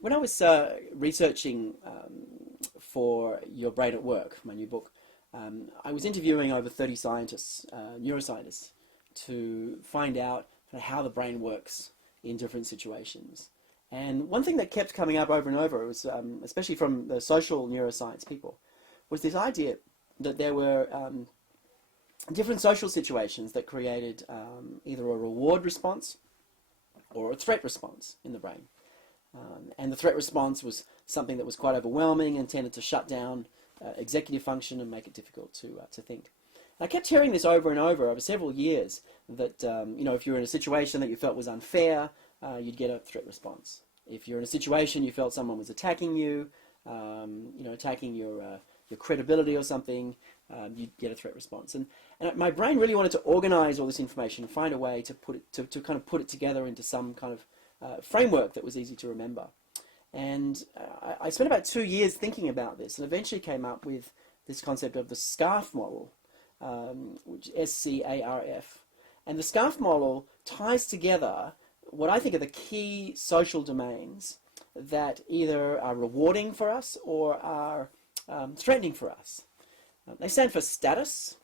When I was researching for Your Brain at Work, my new book, I was interviewing over 30 scientists, neuroscientists, to find out how the brain works in different situations. And one thing that kept coming up over and over was, especially from the social neuroscience people, was this idea that there were different social situations that created either a reward response or a threat response in the brain. And the threat response was something that was quite overwhelming and tended to shut down executive function and make it difficult to think. And I kept hearing this over and over several years, that if you're in a situation that you felt was unfair, you'd get a threat response. If you're in a situation you felt someone was attacking you, attacking your credibility or something, you'd get a threat response. And my brain really wanted to organize all this information and find a way to put it to kind of put it together into some kind of framework that was easy to remember. And I spent about 2 years thinking about this, and eventually came up with this concept of the SCARF model, which is SCARF. And the SCARF model ties together what I think are the key social domains that either are rewarding for us or are threatening for us. They stand for status,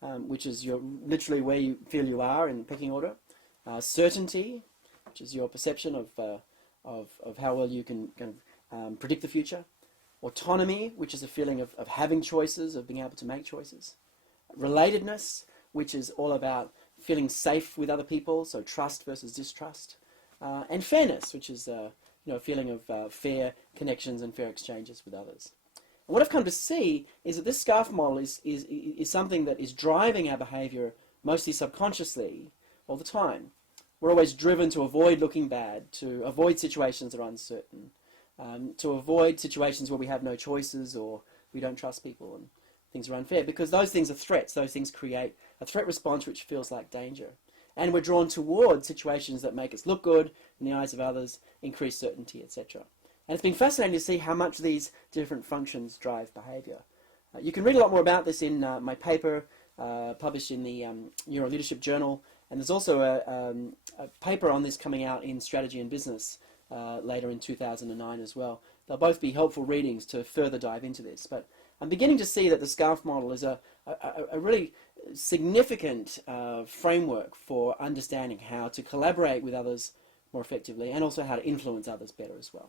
which is literally where you feel you are in pecking order. Certainty, which is your perception of how well you can predict the future. Autonomy, which is a feeling of having choices, of being able to make choices. Relatedness, which is all about feeling safe with other people, so trust versus distrust. And fairness, which is a feeling of fair connections and fair exchanges with others. And what I've come to see is that this SCARF model is something that is driving our behavior mostly subconsciously all the time. We're always driven to avoid looking bad, to avoid situations that are uncertain, to avoid situations where we have no choices or we don't trust people and things are unfair, because those things are threats. Those things create a threat response which feels like danger. And we're drawn toward situations that make us look good in the eyes of others, increase certainty, etc. And it's been fascinating to see how much these different functions drive behavior. You can read a lot more about this in my paper published in the Neuroleadership journal, and there's also a paper on this coming out in Strategy and Business later in 2009 as well. They'll both be helpful readings to further dive into this. But I'm beginning to see that the SCARF model is a really significant framework for understanding how to collaborate with others more effectively, and also how to influence others better as well.